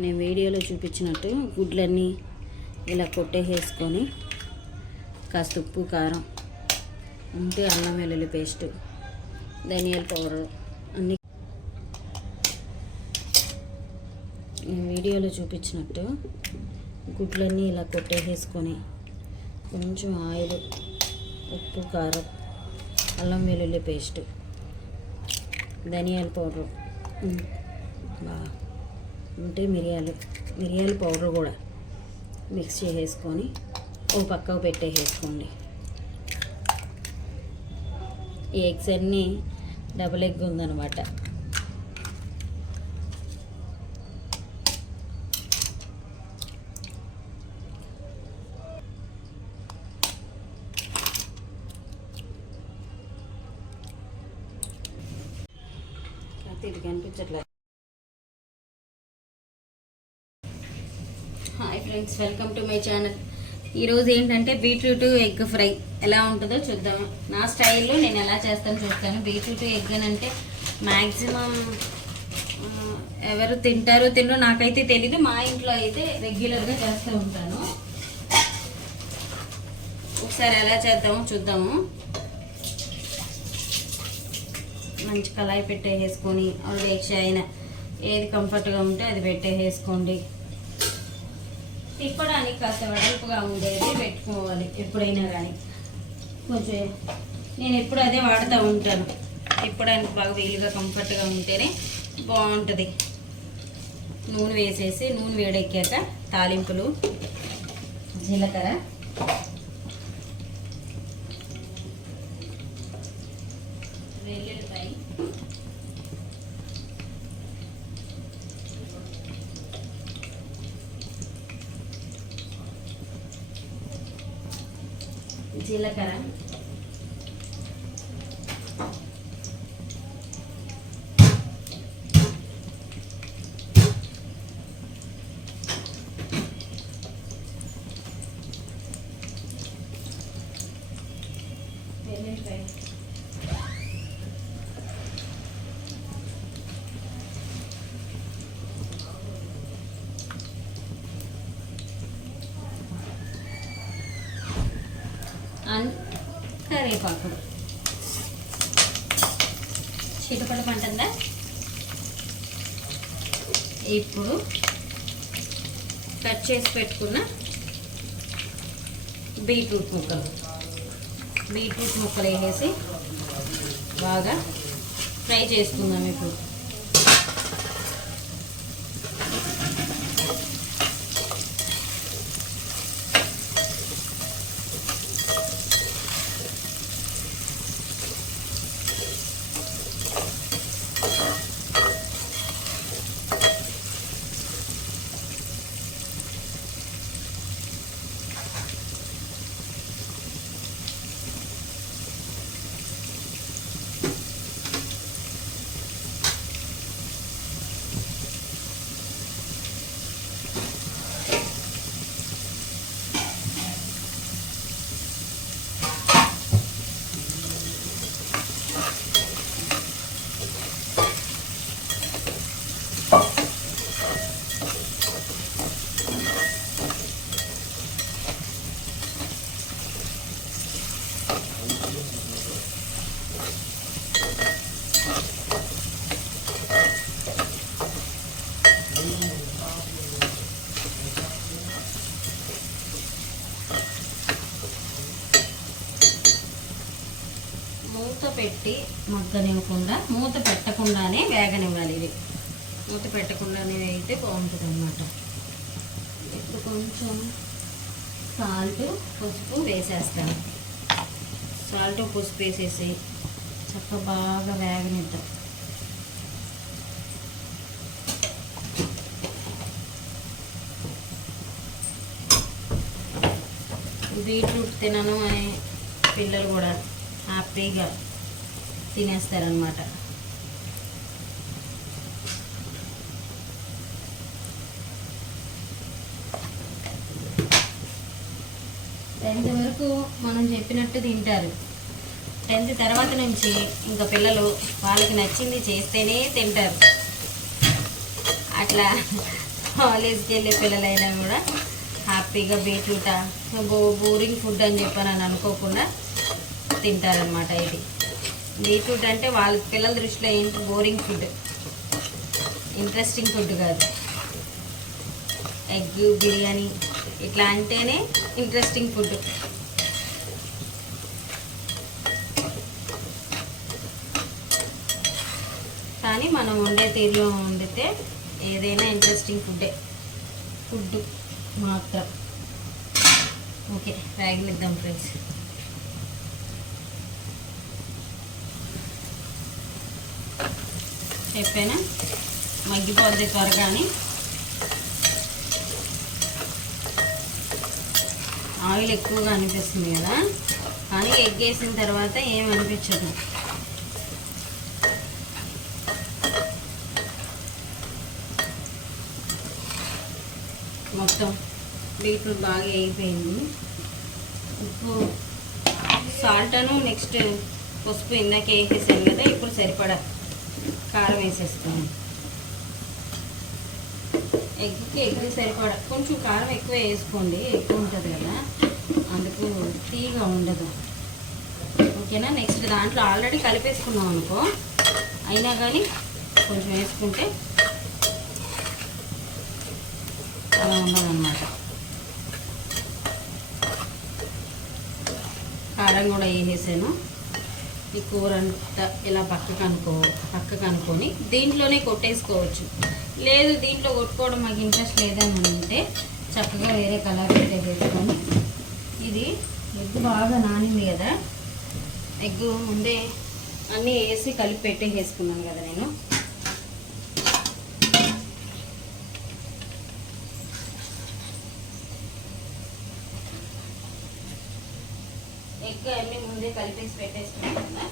నేను వీడియోలో చూపించినట్టు గుడ్లన్నీ ఇలా కొట్టేసుకొని కాస్త ఉప్పు కారం ఉంటే అల్లం వెల్లుల్లి పేస్ట్ ధనియాల పౌడర్ అన్నీ నేను వీడియోలో చూపించినట్టు గుడ్లన్నీ ఇలా కొట్టేసుకొని కొంచెం ఆయిల్ ఉప్పు కారం అల్లం వెల్లుల్లి పేస్ట్ ధనియాల పౌడర్ ఉంటే మిరియాల పౌడర్ కూడా మిక్స్ చేసేసుకొని ఓ పక్కకు పెట్టేసుకోండి. ఈ ఎగ్స్ అన్నీ డబుల్ ఎగ్ ఉందన్నమాట. ఇది కనిపించట్లేదు. Hi friends, welcome to my channel. ఈరోజు ఏంటంటే బీట్రూట్ ఎగ్ ఫ్రై ఎలా ఉంటుందో చూద్దాం. నా స్టైల్లో నేను ఎలా చేస్తాను చూస్తాను. బీట్రూట్ ఎగ్ అని అంటే మ్యాక్సిమం ఎవరు తింటారో తినరో నాకైతే తెలీదు. మా ఇంట్లో అయితే రెగ్యులర్గా చేస్తూ ఉంటాను. ఒకసారి ఎలా చేద్దామో చూద్దాము. మంచి కళాయి పెట్టేసుకొని ఆల్రెడీ అయినా ఏది కంఫర్ట్గా ఉంటే అది పెట్టేసుకోండి. తిప్పడానికి కాస్త వెడల్పుగా ఉండేది పెట్టుకోవాలి ఎప్పుడైనా కానీ. కొంచెం నేను ఎప్పుడు అదే వాడుతూ ఉంటాను. తిప్పడానికి బాగా వీలుగా కంఫర్ట్గా ఉంటేనే బాగుంటుంది. నూనె వేసేసి నూనె వేడెక్కాక తాలింపులు జీలకర్ర, వెల్లుల్లిపాయ, జీలకర్ర, వెల్లుల్లిపాయ, కరివేపాకు. చిటపట పంటుందా? ఇప్పుడు కట్ చేసి పెట్టుకున్న బీట్రూట్ ముక్కలు వేసేసి బాగా ఫ్రై చేసుకుందాం. ఇప్పుడు మూత పెట్టి మగ్గనివ్వకుండా, మూత పెట్టకుండానే వేగనివ్వాలి. ఇది మూత పెట్టకుండానే వేగితే బాగుంటుంది అన్నమాట. ఇప్పుడు కొంచెం సాల్ట్, పసుపు వేసేస్తాను. సాల్ట్, పసుపు వేసేసి చక్కగా బాగా వేగనిద్దాం. బీట్రూట్ తినను అనే పిల్లలు కూడా హ్యాపీగా తినేస్తారనమాట. టెన్త్ వరకు మనం చెప్పినట్టు తింటారు. 10th తర్వాత నుంచి ఇంకా పిల్లలు వాళ్ళకి నచ్చింది చేస్తేనే తింటారు. అట్లా కాలేజ్కి వెళ్ళే పిల్లలైనా కూడా హ్యాపీగా బీట్రూట్ బోరింగ్ ఫుడ్ అని చెప్పని అనుకోకుండా తింటారనమాట. ఇది బీట్రూట్ అంటే వాళ్ళ పిల్లల దృష్టిలో ఏంటి, బోరింగ్ ఫుడ్, ఇంట్రెస్టింగ్ ఫుడ్ కాదు. ఎగ్ బిర్యానీ ఇట్లా అంటేనే ఇంట్రెస్టింగ్ ఫుడ్. కానీ మనం వండే తీరులో వండితే ఏదైనా ఇంట్రెస్టింగ్ ఫుడ్ మాత్రం. ఓకే, రాగినిద్దాం ఫ్రెండ్స్. చెప్పానా మగ్గిపోద్ది త్వరగాని. ఆయిల్ ఎక్కువగా అనిపిస్తుంది కదా, కానీ ఎగ్ వేసిన తర్వాత ఏం అనిపించదు. మొత్తం బీట్రూట్ బాగా వేగిపోయింది. ఉప్పు సాల్ట్ అను నెక్స్ట్ పసుపు ఇందాక వేసేసాను కదా, ఇప్పుడు సరిపడా కారం వేసేస్తున్నాను. ఎగ్కి సరిపడా కొంచెం కారం ఎక్కువ వేసుకోండి, ఎక్కువ ఉంటుంది కదా, అందుకు తీగా ఉండదు. ఓకేనా. నెక్స్ట్ దాంట్లో ఆల్రెడీ కలిపేసుకున్నాం అనుకో, అయినా కానీ కొంచెం వేసుకుంటే అలా ఉండదన్నమాట. కారం కూడా వేసేసాను. ఈ కూర అంతా ఇలా పక్కకు అనుకొని దీంట్లోనే కొట్టేసుకోవచ్చు. లేదు దీంట్లో కొట్టుకోవడం మాకు ఇంట్రెస్ట్ లేదని అంటే చక్కగా వేరే కలర్ పెట్టేసుకొని, ఇది ఎగ్ బాగా నానింది కదా, ఎగ్ ముందే అన్నీ వేసి కలిపి పెట్టేసుకున్నాను కదా నేను. ఎగ్ అన్నీ ముందే కలిపేసి పెట్టేసుకున్నాను కదా.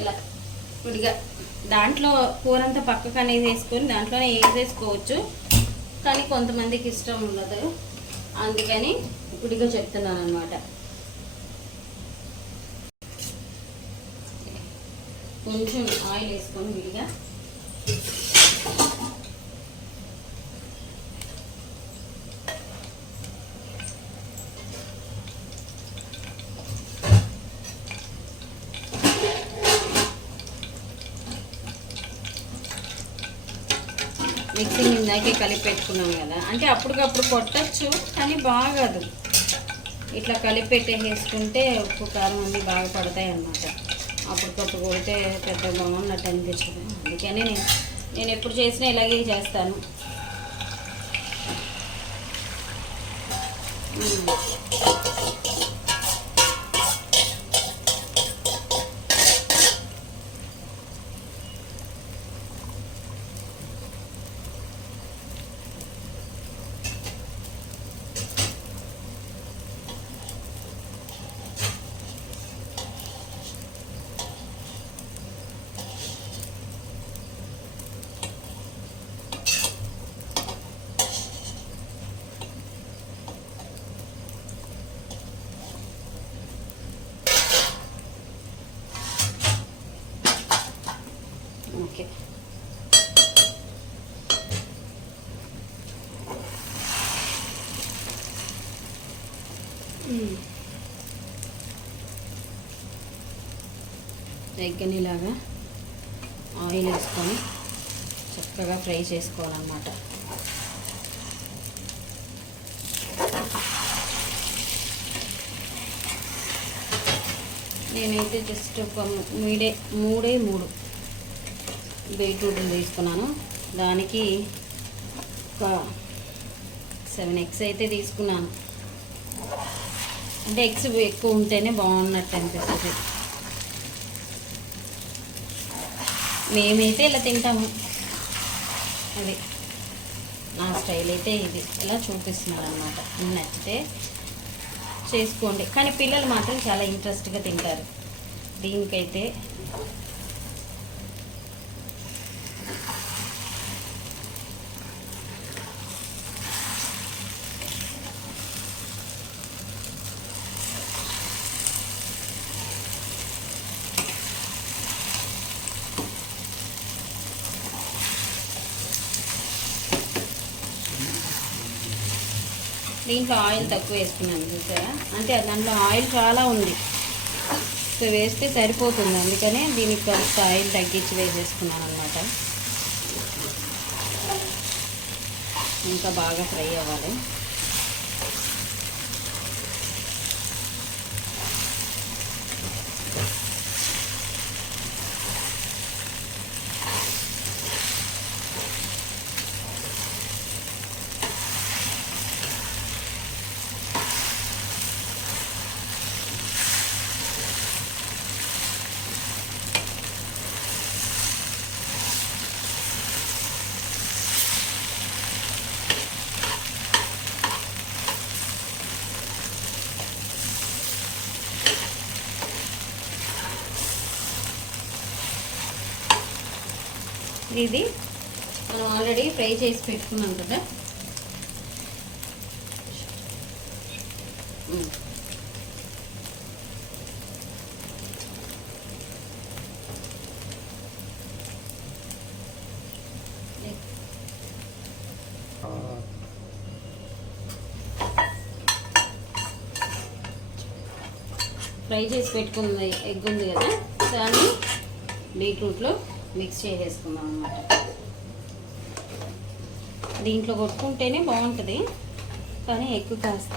ఇలా విడిగా దాంట్లో కూరంతా పక్కకు అనేది వేసుకొని దాంట్లోనే వేసేసుకోవచ్చు, కానీ కొంతమందికి ఇష్టం ఉండదు, అందుకని విడిగా చెప్తున్నాను అనమాట. కొంచెం ఆయిల్ వేసుకొని విడిగా మిక్సింగ్ ఇందాకే కలిపి పెట్టుకున్నాం కదా, అంటే అప్పటికప్పుడు కొట్టచ్చు కానీ బాగదు. ఇట్లా కలిపి పెట్టేసుకుంటే ఉప్పు కారం అన్నీ బాగా పడతాయి అన్నమాట. అప్పటికప్పుడు కొడితే పెద్ద బాగున్నట్టు అనిపించదు. అందుకని నేను ఎప్పుడు చేసినా ఇలాగే చేస్తాను. ఓకే, ఎగ్ని ఇలాగా ఆయిల్ వేసుకొని చక్కగా ఫ్రై చేసుకోవాలన్నమాట. నేనైతే జస్ట్ ఒక మూడే మూడు బీట్రూట్లు తీసుకున్నాను. దానికి ఒక 7 ఎగ్స్ అయితే తీసుకున్నాను. అంటే ఎగ్స్ ఎక్కువ ఉంటేనే బాగున్నట్టు అనిపిస్తుంది. మేమైతే ఇలా తింటాము, అది నా స్టైల్ అయితే ఇది ఇలా చూపిస్తున్నాను అనమాట. నచ్చితే చేసుకోండి, కానీ పిల్లలు మాత్రం చాలా ఇంట్రెస్ట్గా తింటారు. దీనికైతే దీంట్లో ఆయిల్ తక్కువ వేసుకున్నాను చూసారా, అంటే దాంట్లో ఆయిల్ చాలా ఉంది, సో వేస్తే సరిపోతుంది, అందుకనే దీనికి కాస్త ఆయిల్ తగ్గించి వేసేసుకున్నాను అనమాట. ఇంకా బాగా ఫ్రై అవ్వాలి. ఇది మనం ఆల్రెడీ ఫ్రై చేసి పెట్టుకున్నాం కదా, ఫ్రై చేసి పెట్టుకున్న ఎగ్ ఉంది కదా, దాన్ని బీట్రూట్లో మిక్స్ చేసేసుకుందాం అన్నమాట. దీంట్లో కొట్టుకుంటేనే బాగుంటుంది, కానీ ఎగ్ కాస్త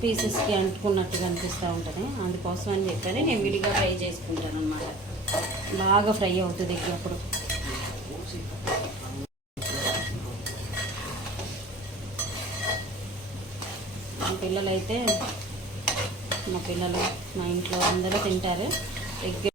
పీసెస్కి అంటుకున్నట్టుగా అనిపిస్తూ ఉంటుంది, అందుకోసం అని చెప్పని నేను విడిగా ఫ్రై చేసుకుంటాను అన్నమాట. బాగా ఫ్రై అవుతుంది ఎగ్ అప్పుడు. మా పిల్లలు మా ఇంట్లో అందరూ తింటారు ఎగ్.